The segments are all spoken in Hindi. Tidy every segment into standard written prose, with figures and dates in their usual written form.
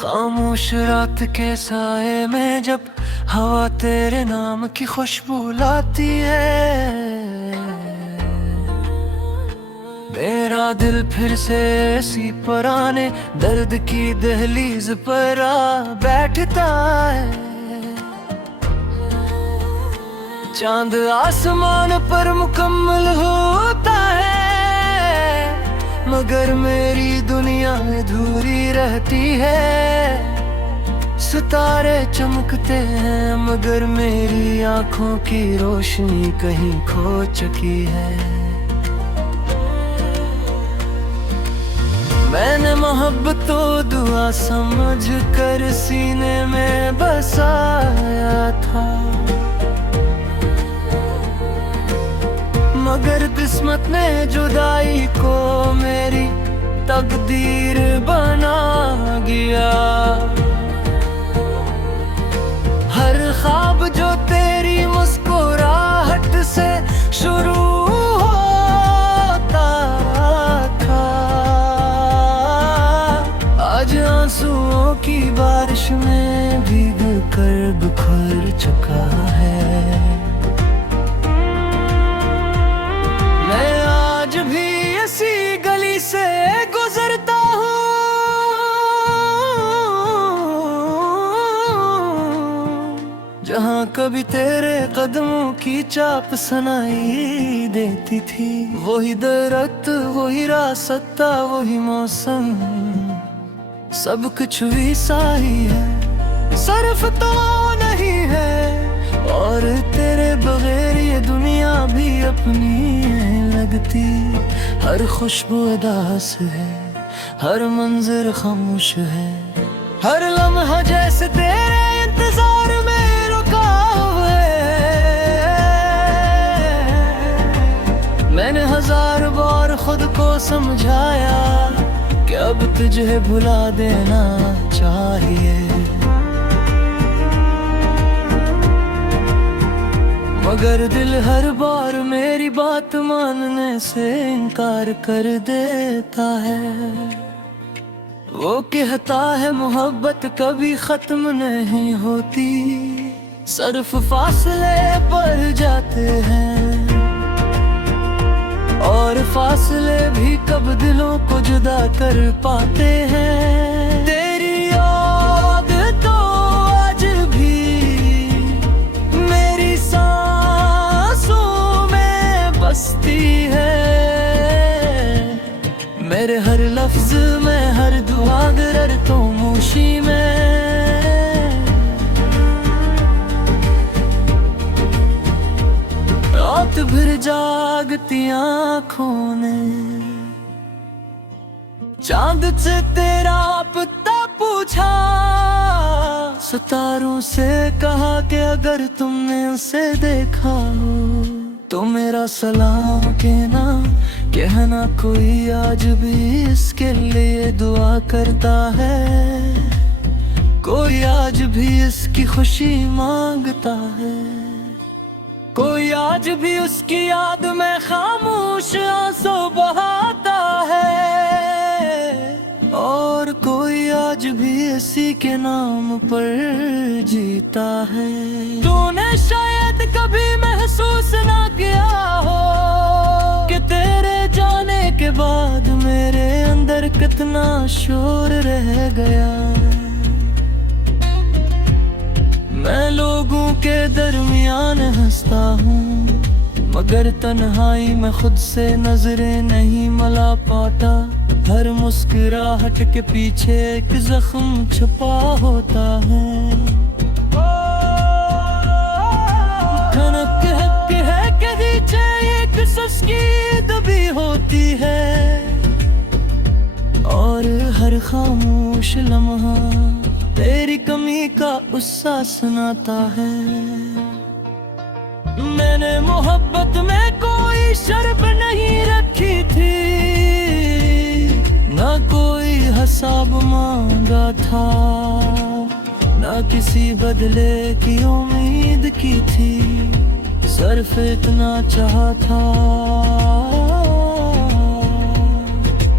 खामोश रात के साए में जब हवा तेरे नाम की खुशबू लाती है, मेरा दिल फिर से ऐसी पुराने दर्द की दहलीज पर आ बैठता है। चांद आसमान पर मुकम्मल होता है, मगर मेरी दुनिया अधूरी रहती है। सितारे चमकते हैं मगर मेरी आंखों की रोशनी कहीं खो चुकी है। मैंने मोहब्बत तो दुआ समझ कर सीने में बसाया था, मगर किस्मत ने जुदाई को मेरी तकदीर बना गया। हर ख्वाब जो तेरी मुस्कुराहट से शुरू होता था, आज आंसुओं की बारिश में भीग कर बिखर चुका है। मैं आज भी इसी गली से गुजरता हूँ, जहाँ कभी तेरे कदमों की चाप सुनाई देती थी। वही दरख्त, वही रास्ता, वही मौसम, सब कुछ भी साही है, सिर्फ तो नहीं है। और तेरे बगैर ये दुनिया भी अपनी लगती। हर खुशबू उदास है, हर मंजर खामोश है, हर लम्हा जैसे तेरे इंतजार में रुका है। मैंने हजार बार खुद को समझाया कि अब तुझे भुला देना चाहिए, मगर दिल हर बार मेरी बात मानने से इनकार कर देता है। वो कहता है मोहब्बत कभी खत्म नहीं होती, सिर्फ फासले पड़ जाते हैं, और फासले भी कब दिलों को जुदा कर पाते हैं। तेरी याद तो आज भी मेरी सांसों में बसती है, मेरे हर लफ्ज में, हर दुआ गर तो मोशी में। रात भर जागती आँखों ने चांद से तेरा पता पूछा, सितारों से कहा कि अगर तुमने उसे देखा हो तो मेरा सलाम कहना, कहना कोई आज भी इसके लिए दुआ करता है, कोई आज भी इसकी खुशी मांगता है, कोई आज भी उसकी याद में खामोश आंसू बहाता है, और कोई आज भी इसी के नाम पर जीता है। तूने शायद कभी महसूस ना किया हो कि तेरे जाने के बाद मेरे अंदर कितना शोर रह गया। मैं लोगों के दरमियान हंसता हूँ, मगर तन्हाई में खुद से नजरें नहीं मिला पाता। हर मुस्कुराहट के पीछे एक जख्म छुपा होता है। खनक है के नीचे एक सुस्की दबी होती है, और हर खामोश लम्हा तेरी कमी का उत्साह सुनाता है। मैंने मोहब्बत में कोई शर्त नहीं रखी थी, ना कोई हिसाब मांगा था, ना किसी बदले की उम्मीद की थी, सिर्फ इतना चाहा था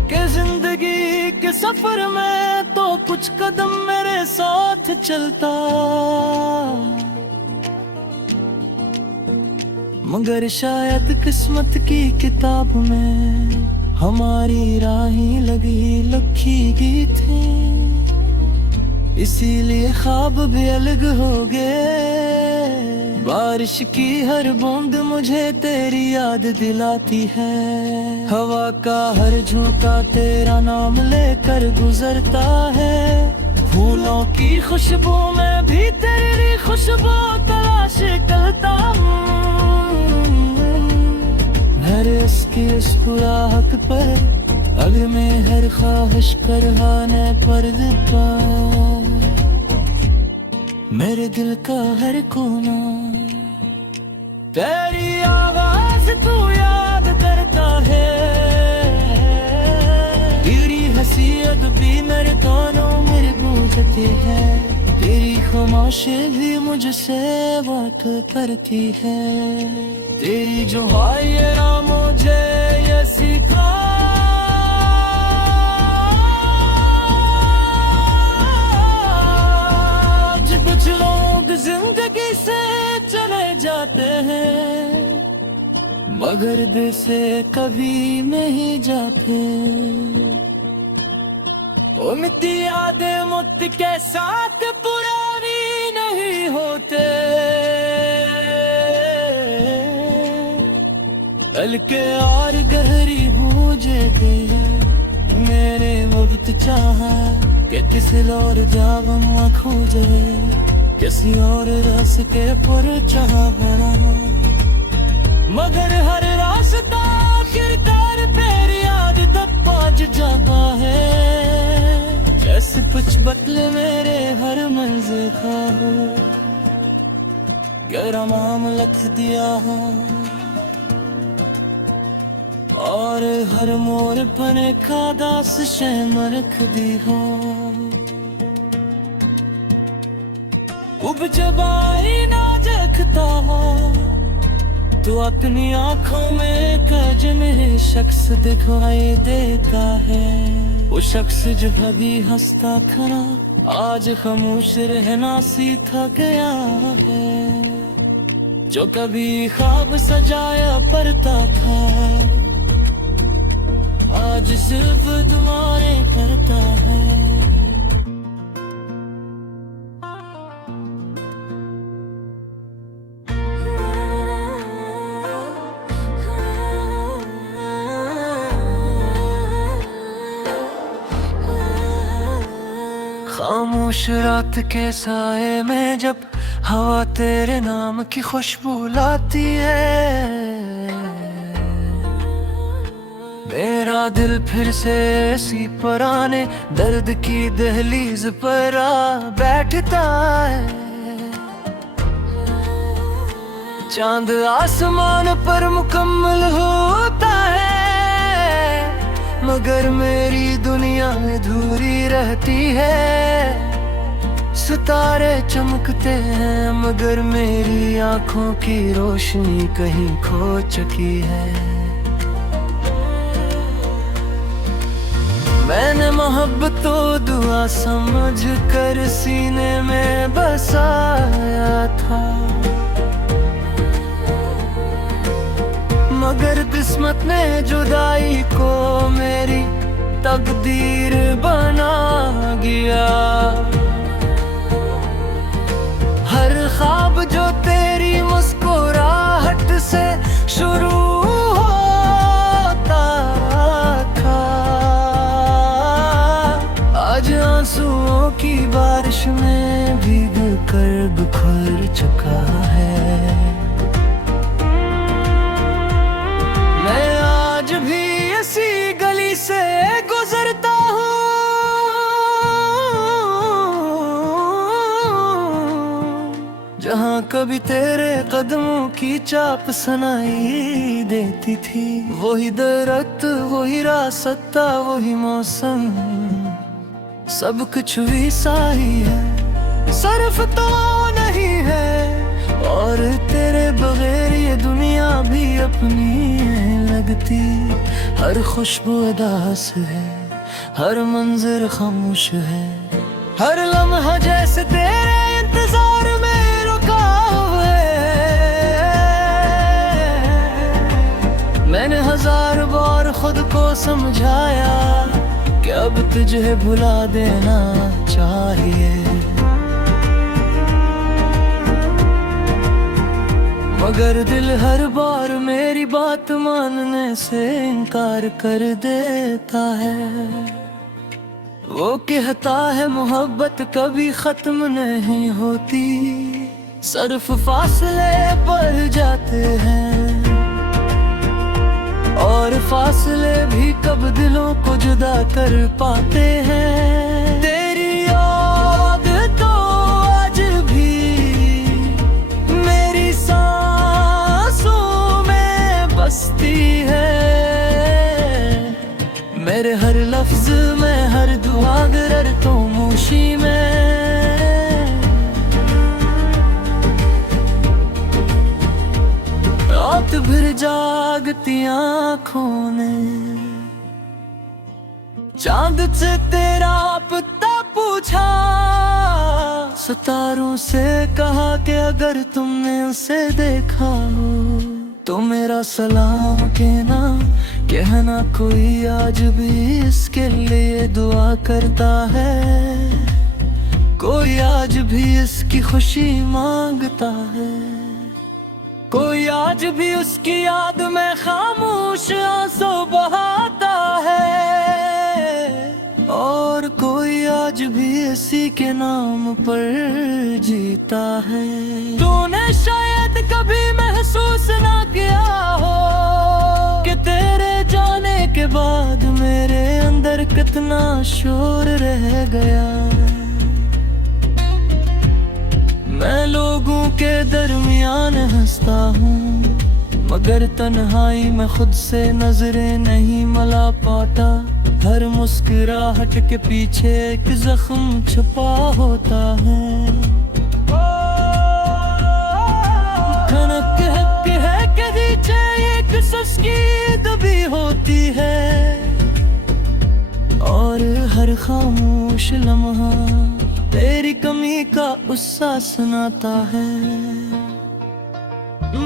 कि जिंदगी के सफर में तो कुछ कदम में साथ चलता, मगर शायद किस्मत की किताब में हमारी राहें लगी लिखी गई थी, इसीलिए ख्वाब भी अलग हो गए। बारिश की हर बूंद मुझे तेरी याद दिलाती है, हवा का हर झोंका तेरा नाम लेकर गुजरता है। फूलों की खुशबू में भी तेरी खुशबू तलाश करता हूँ, इसकी इस बुराहट पर अगर मैं हर ख्वाहिश करवाने पर देता, मेरे दिल का हर कोना तेरी आवाज तू याद करता है। तेरी हसीयत भी मेरे दोनों मेरे बूझती है, तेरी खामोशी भी मुझसे बात करती है। तेरी जो है ना मुझे ये सिखा, आज कुछ लोग जिंदगी से चले जाते हैं, मगर दिल से कभी नहीं जाते। वो मिट्टी यादें मुझ के साथ पुरानी नहीं होते, हल्के और गहरी बूझे गई। मैंने वक्त चाहा कि किसी और जावा खोजे, किसी और रास्ते पर चाहा, मगर हर रास्ता किरदार तेरी याद तक पहुंच जाता है। जैसे कुछ बदले मेरे हर मंजिल का हो, गहरा नाम लिख दिया हो, और हर मोर पने का दास शैम रख दी हो। अब जब आई ना देखता हो तो अपनी आंखों में कजन शख्स दिखाई देता है। वो शख्स जो कभी हंसता खड़ा आज खामोश रहना सीखा गया है, जो कभी ख्वाब सजाया पड़ता था आज सिर्फ दुआएं करता है। खामोश रात के साए में जब हवा तेरे नाम की खुशबू लाती है, मेरा दिल फिर से ऐसी पुराने दर्द की दहलीज पर आ बैठता है। चांद आसमान पर मुकम्मल होता है, मगर मेरी दुनिया अधूरी रहती है। सितारे चमकते हैं मगर मेरी आंखों की रोशनी कहीं खो चुकी है। मैंने मोहब्बत तो दुआ समझ कर सीने में बसाया था, मगर किस्मत ने जुदाई को मेरी तकदीर बना गया। हर ख्वाब जो तेरी मुस्कुराहट से शुरू होता था आज आंसुओं की बारिश में भीग कर बिखर चुका है। मैं आज भी इसी गली से गुजरता हूँ, जहाँ कभी तेरे कदमों की चाप सुनाई देती थी। वही दरख्त, वही रास्ता, वही मौसम, सब कुछ भी सही है, सिर्फ तो नहीं है। और तेरे बगैर ये दुनिया भी अपनी लगती। हर खुशबू उदास है, हर मंजर खामोश है, हर लम्हा जैसे तेरे इंतजार में रुका है। मैंने 1000 बार खुद को समझाया कि अब तुझे भुला देना चाहिए, मगर दिल हर बार मेरी बात मानने से इनकार कर देता है। वो कहता है मोहब्बत कभी खत्म नहीं होती, सिर्फ फासले बढ़ जाते हैं, और फासले भी कब दिलों को जुदा कर पाते हैं। तेरी याद तो आज भी मेरी सांसों में बसती है, मेरे हर लफ्ज में, हर दुआ गर तो मोशी में। रात भर जागती आँखों ने चांद से तेरा पता पूछा, सितारों से कहा कि अगर तुमने उसे देखा हो तो मेरा सलाम कहना, कहना कोई आज भी इसके लिए दुआ करता है, कोई आज भी इसकी खुशी मांगता है, कोई आज भी उसकी याद में खामोश आंसू बहाता है, और कोई आज भी इसी के नाम पर जीता है। तूने शायद कभी महसूस ना किया हो कि तेरे जाने के बाद मेरे अंदर कितना शोर रह गया। मैं लोगों के दरमियान हंसता हूँ, मगर तन्हाई में खुद से नजरें नहीं मिला पाता। हर मुस्कुराहट के पीछे एक जख्म छुपा होता है। खनक है के नीचे एक सुस्की दबी होती है, और हर खामोश लम्हा तेरी कमी का गुस्सा सुनाता है।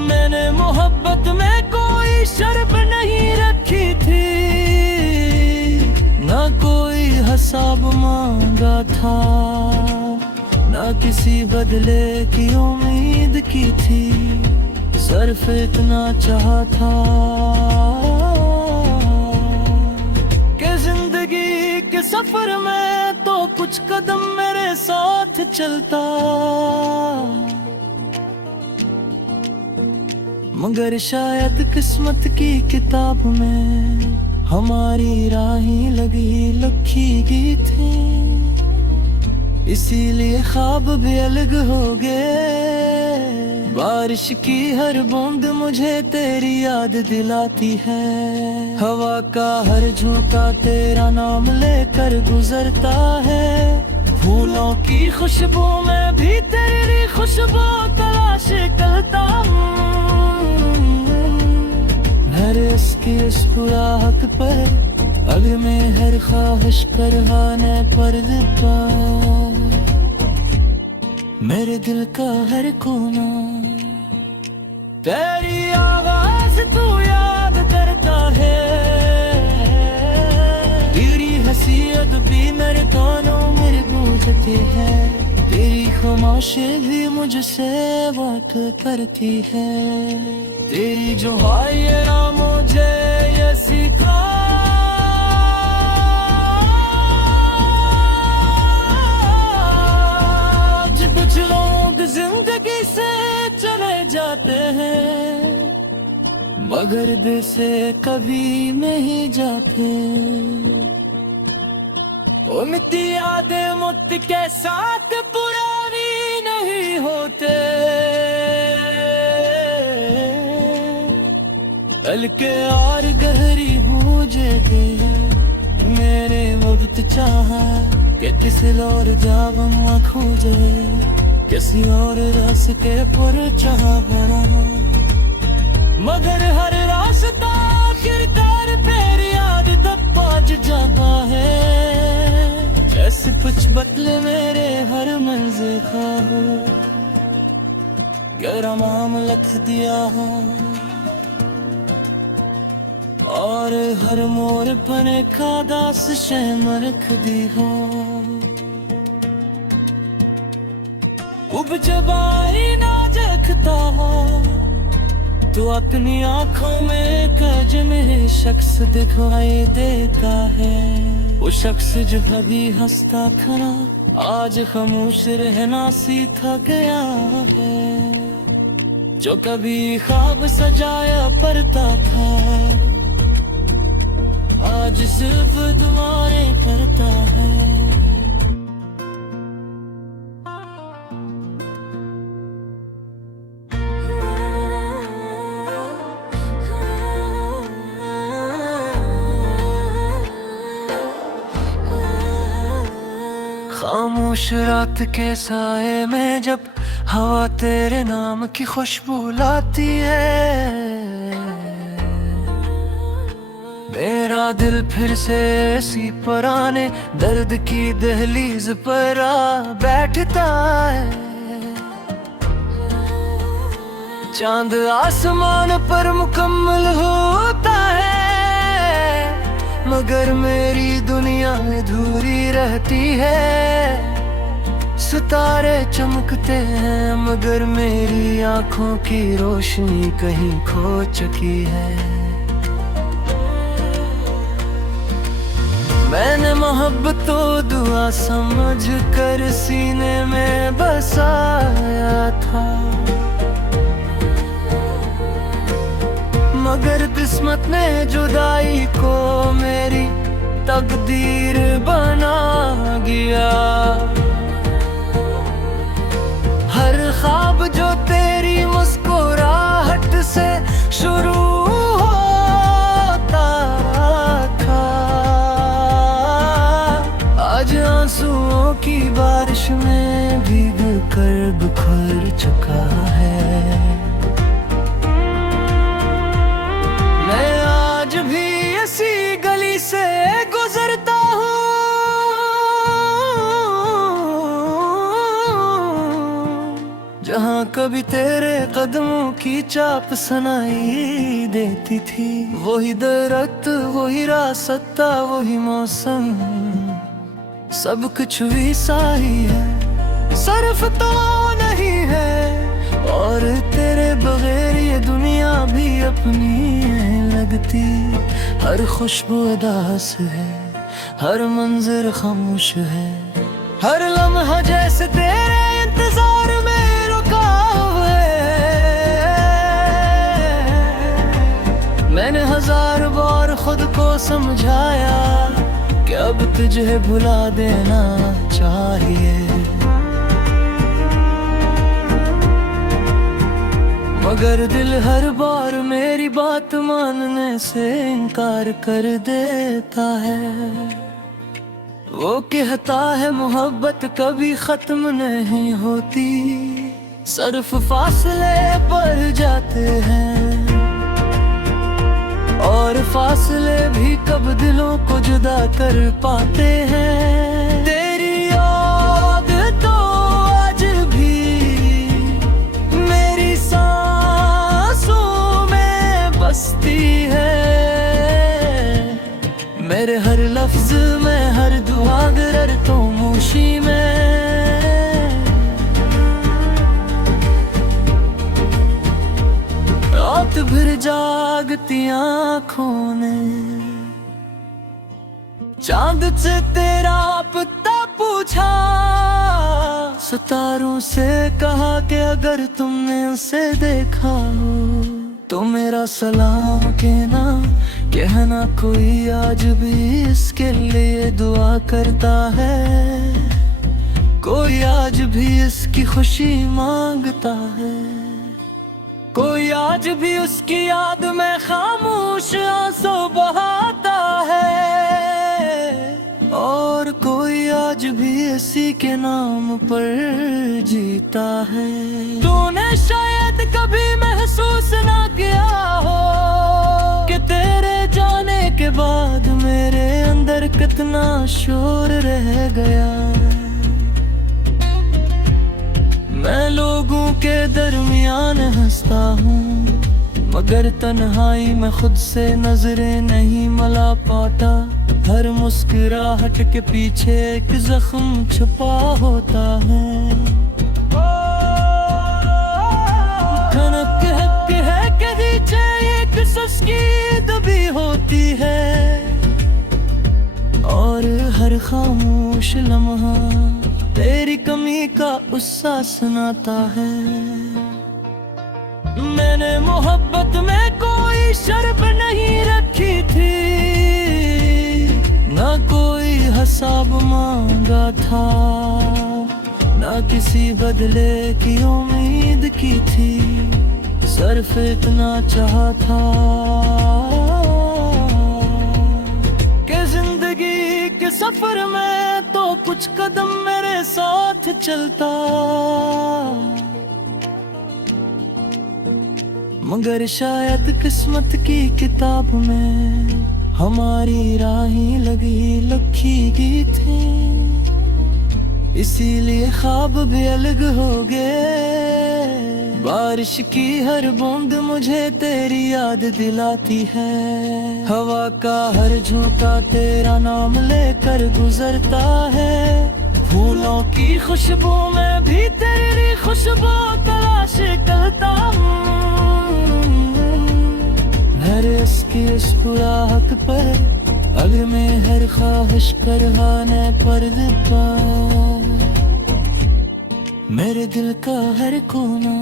मैंने मोहब्बत में कोई शर्त नहीं रखी थी, ना कोई हिसाब मांगा था, ना किसी बदले की उम्मीद की थी, सिर्फ इतना चाहा था कि जिंदगी के सफर में तो कुछ कदम मेरे साथ चलता, मगर शायद किस्मत की किताब में हमारी राहें लगी लिखी गई थी, इसीलिए ख्वाब भी अलग हो गए। बारिश की हर बूंद मुझे तेरी याद दिलाती है, हवा का हर झोंका तेरा नाम लेकर गुजरता है। फूलों की खुशबू में भी तेरी खुशबू तलाश करता हूँ, हर इसकी इस पुराहत पर अग में हर ख्वाहिश करवाने पर दिता, मेरे दिल का हर कोना तेरी आवाज तू याद करता है। तेरी हसीयत भी मेरे कानों में गूंजती है, तेरी खामोशी भी मुझसे बात करती है। तेरी जो हायरा मुझे ये सिखा, कुछ लोग जिंदगी से चले जाते हैं, मगर दिल से कभी नहीं जाते। ओ मिट्टी यादें मुझ के साथ पुरानी नहीं होते, हल्के और गहरी बूझे दे मेरे वक्त चाहा कि किसी और जावा खोजे, किसी और रास्ते पर चाह भरा, मगर हर रास्ता आखिरकार तेरी याद तक पहुंच जाता है। जैसे कुछ बदले मेरे हर मंजिल का हो, गहरा माम लिख दिया हो, और हर मोर पने का दास शैम रख दी हो। उब जब आईना देखता हो तो अपनी आंखों में कज में शख्स दिखाई देता है। वो शख्स जो कभी हंसता खड़ा आज खामोश रहना सीखा गया है। जो कभी ख्वाब सजाया पड़ता था आज सिर्फ दुआएं करता है। खामोश रात के साए में जब हवा तेरे नाम की खुशबू लाती है, मेरा दिल फिर से ऐसी पुराने दर्द की दहलीज पर आ बैठता है। चांद आसमान पर मुकम्मल होता है, मगर मेरी दुनिया अधूरी रहती है। सितारे चमकते हैं मगर मेरी आंखों की रोशनी कहीं खो चुकी है। मैंने मोहब्बत तो दुआ समझ कर सीने में बसाया था, मगर किस्मत ने जुदाई को मेरी तकदीर बना गया। हर ख्वाब जो तेरी मुस्कुराहट से शुरू होता था आज आंसुओं की बारिश में भीग कर बिखर चुका है। मैं आज भी इसी गली से गुजरता हूँ जहाँ कभी तेरे कदमों की चाप सुनाई देती थी। वही दरख्त वही रास्ता वही मौसम सब कुछ भी सही है, सिर्फ तो नहीं है। और तेरे बगैर ये दुनिया भी अपनी लगती। हर खुशबू उदास है, हर मंजर खामोश है, हर लम्हा जैसे तेरे इंतजार में रुका है। मैंने हजार बार खुद को समझाया कि अब तुझे भुला देना चाहिए, मगर दिल हर बार मेरी बात मानने से इनकार कर देता है। वो कहता है मोहब्बत कभी खत्म नहीं होती, सिर्फ फासले बढ़ जाते हैं। और फासले भी कब दिलों को जुदा कर पाते हैं। तेरी याद तो आज भी मेरी सांसों में बसती है। मेरे हर लफ्ज में हर दुआ गर तो मोशी में रात भर जागती आँखों ने चांद से तेरा पता पूछा। सितारों से कहा कि अगर तुमने उसे देखा हो तो मेरा सलाम कहना, कहना कोई आज भी इसके लिए दुआ करता है। कोई आज भी इसकी खुशी मांगता है, कोई आज भी उसकी याद में खामोश आंसू बहाता है। और कोई आज भी इसी के नाम पर जीता है। तूने शायद कभी महसूस ना किया हो कि तेरे जाने के के बाद मेरे अंदर कितना शोर रह गया। मैं लोगों के दरमियान हंसता हूँ, मगर तन्हाई में खुद से नजरें नहीं मिला पाता। हर मुस्कुराहट के पीछे एक जख्म छुपा होता है। धड़क है के नीचे एक सांस की दबी होती है, और हर खामोश लम्हा तेरी कमी का उत्साह सुनाता है। मैंने मोहब्बत में कोई शर्त नहीं रखी थी, ना कोई हिसाब मांगा था, ना किसी बदले की उम्मीद की थी। सिर्फ इतना चाहा था कि जिंदगी के सफर में तो कुछ कदम मेरे साथ चलता। मगर शायद किस्मत की किताब में हमारी राहें लगी लिखी गई थी, इसीलिए ख्वाब भी अलग हो गए। बारिश की हर बूंद मुझे तेरी याद दिलाती है, हवा का हर झोंका तेरा नाम लेकर गुजरता है। फूलों की खुशबू में भी तेरी खुशबू तलाश करता हूँ। हर इसकी मुस्कुराहट पर अगर मैं हर ख्वाहिश करवाने पर मेरे दिल का हर कोना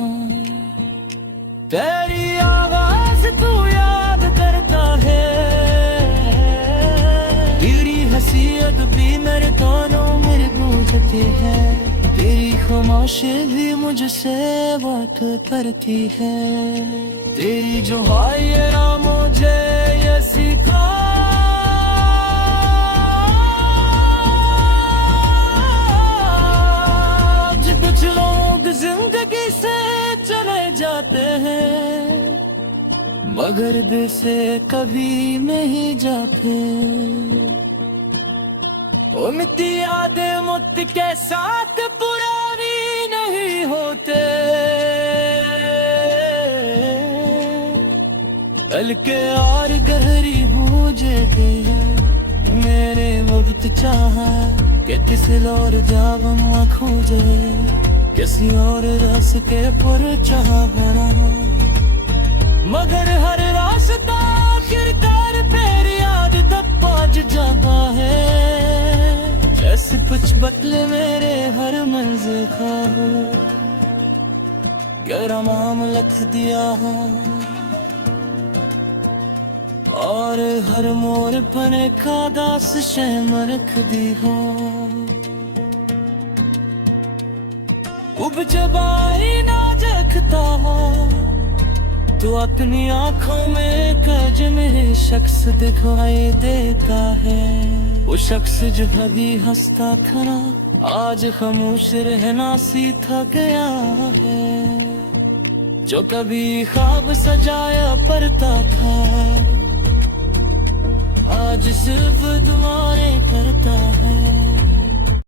तेरी आवाज तू याद करता है। तेरी हसीयत भी मेरे दोनों मेरे गूंजती है, तेरी खामोशी भी मुझसे बात करती है। तेरी जो है ना मुझे ये सिखा, कुछ लोग जिंदगी से चले जाते हैं, मगर दिल से कभी नहीं जाते। ओ मिट्टी यादें मुझ के साथ पुरानी नहीं होते, बल्कि और गहरी हो जाते हैं। मेरे वक्त चाहा कि किसी और जावम खोजे, किसी और रास्ते पर चाह भरा, मगर हर रास्ता किरदार पर याद तब पहुंच जाता है। जैसे कुछ बदले मेरे हर मंजिल का हो, गहरा नाम लिख दिया हो, और हर मोर पर का दास शैम रख दी हो। अब जब आई ना देखता हो तो अपनी आंखों में कज में शख्स दिखाई देता है। वो शख्स जो कभी हंसता खड़ा आज खामोश रहना सीखा गया है, जो कभी ख्वाब सजाया पड़ता था आज सिर्फ दुआएं करता है।